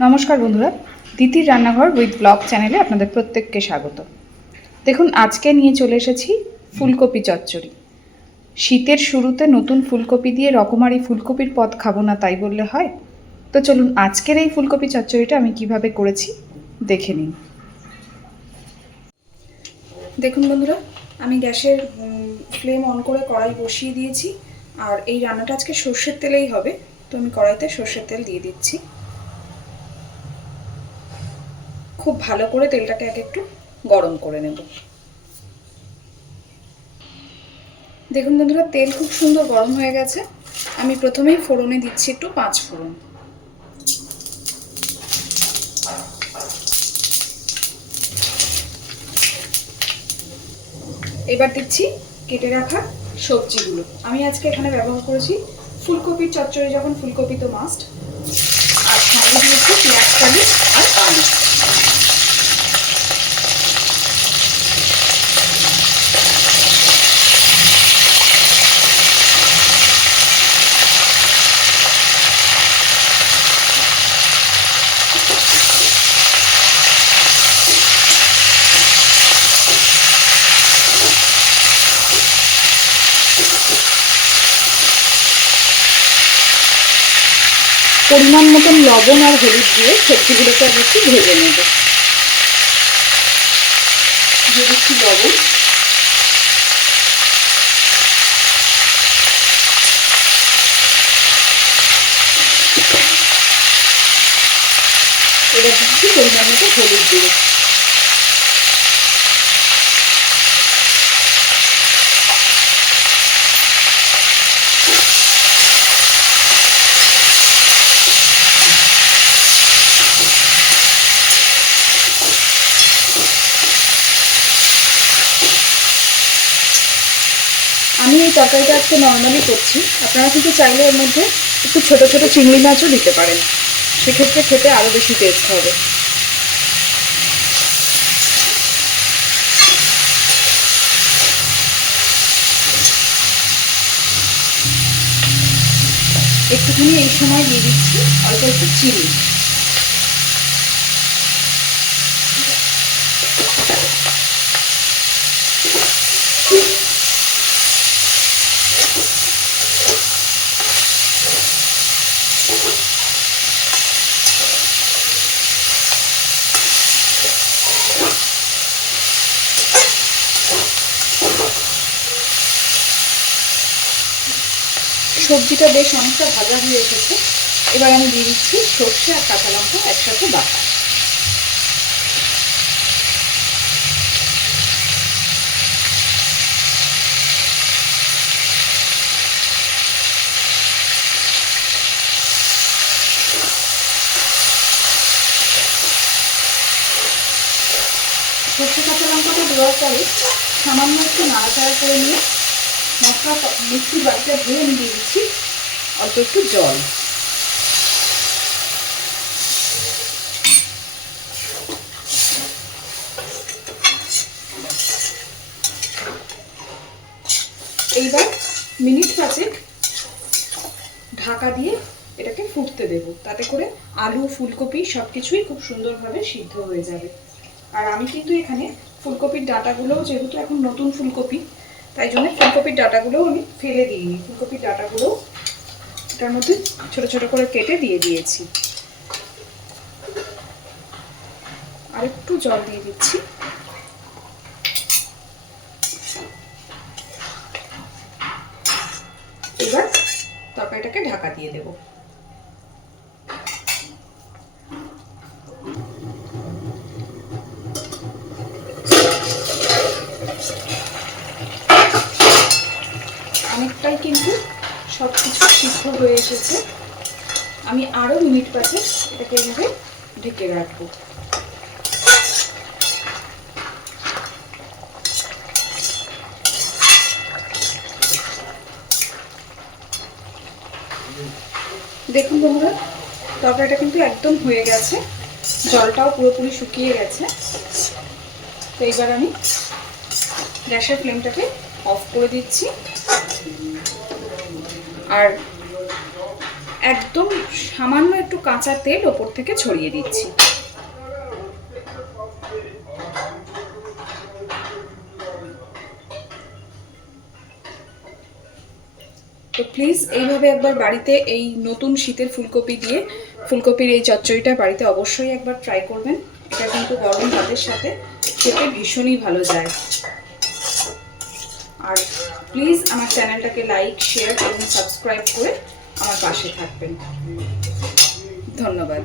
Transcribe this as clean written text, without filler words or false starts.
নমস্কার বন্ধুরা, দিতির রান্নাঘর উইথ ব্লগ চ্যানেলে আপনাদের প্রত্যেককে স্বাগত। দেখুন, আজকে নিয়ে চলে এসেছি ফুলকপি চচ্চড়ি। শীতের শুরুতে নতুন ফুলকপি দিয়ে রকমারি ফুলকপির পদ খাবো না তাই বললে হয়? তো চলুন আজকের এই ফুলকপি চচ্চড়িটা আমি কিভাবে করেছি দেখে নিন। দেখুন বন্ধুরা, আমি গ্যাসের ফ্লেম অন করে কড়াই বসিয়ে দিয়েছি। আর এই রান্নাটা আজকে সর্ষের তেলেই হবে, তো আমি কড়াইতে সর্ষের তেল দিয়ে দিচ্ছি। খুব ভালো করে তেলটাকে একটু গরম করে নেব। দেখুন বন্ধুরা, তেল খুব সুন্দর গরম হয়ে গেছে। আমি প্রথমেই ফোড়নে দিচ্ছি একটু 5 ফোড়ন। এবার দিচ্ছি কেটে রাখা সবজিগুলো। আমি আজকে এখানে ব্যবহার করেছি ফুলকপির চচ্চড়ি, যখন ফুলকপি তো মাস্ট। আর সঙ্গে দিয়েছি পেঁয়াজ কালি আর আলু। পরিমাণ মতন লবণ আর হলুদ দিয়ে সবজিগুলোকে আমি একটু ভেজে নেব। দিয়ে দিচ্ছি লবণ, এবার দিচ্ছি পরিমাণ মতো হলুদ দিয়ে। আমি এই তরকারিটা আজকে নর্মালি করছি, আপনারা কিন্তু চাইলে এর মধ্যে একটু ছোট ছোট চিংড়ি মাছও দিতে পারেন, সেক্ষেত্রে খেতে আরও বেশি টেস্ট হবে। একটুখানি এই সময় দিয়ে দিচ্ছি অল্প একটু চিনি। সবজিটা বেশ অনেকটা ভাজা হয়ে এসেছে। এবার আমি দিয়ে দিচ্ছি সর্ষে আর কাঁচা লঙ্কা একসাথে বাটা। সর্ষে কাঁচা লঙ্কাটা দেওয়ার পরে সামান্য একটু নাড়াচাড়া করে নিয়ে মশলা মিক্সির বাটিটা ধুয়ে আমি দিয়ে দিচ্ছি অল্প একটু জল। এইবার মিনিট 5 ঢাকা দিয়ে এটাকে ফুটতে দেব, তাতে করে আলু ফুলকপি সব কিছুই খুব সুন্দরভাবে সিদ্ধ হয়ে যাবে। আর আমি কিন্তু এখানে ফুলকপির ডাঁটাগুলোও, যেহেতু এখন নতুন ফুলকপি, তাই জন্য ফুলকপির ডাঁটাগুলোও আমি ফেলে দিইনি। ফুলকপির ডাঁটাগুলোও এটার মধ্যে ছোট ছোট করে কেটে দিয়ে দিয়েছি। আর একটু জল দিয়ে দিচ্ছি। এবার তরকারিটাকে ঢাকা দিয়ে দেব। অনেকটাই কিন্তু সব কিছু সিদ্ধ হয়ে এসেছে। আমি আরও মিনিট 5 এটাকে এইভাবে ঢেকে রাখবো। দেখুন বন্ধুরা, তরকারিটা কিন্তু একদম হয়ে গেছে, জলটাও পুরোপুরি শুকিয়ে গেছে। তো এইবার আমি গ্যাসের ফ্লেমটাকে অফ করে দিচ্ছি। আর একদম সামান্য একটু কাঁচা তেল ওপর থেকে ছড়িয়ে দিচ্ছি। তো প্লিজ এইভাবে একবার বাড়িতে এই নতুন শীতের ফুলকপি দিয়ে ফুলকপির এই চচ্চড়িটা বাড়িতে অবশ্যই একবার ট্রাই করবেন। এটা কিন্তু গরম ভাতের সাথে খেতে ভীষণই ভালো যায়। আর প্লিজ আমার চ্যানেলটাকে লাইক, শেয়ার এবং সাবস্ক্রাইব করে আমার পাশে থাকবেন। ধন্যবাদ।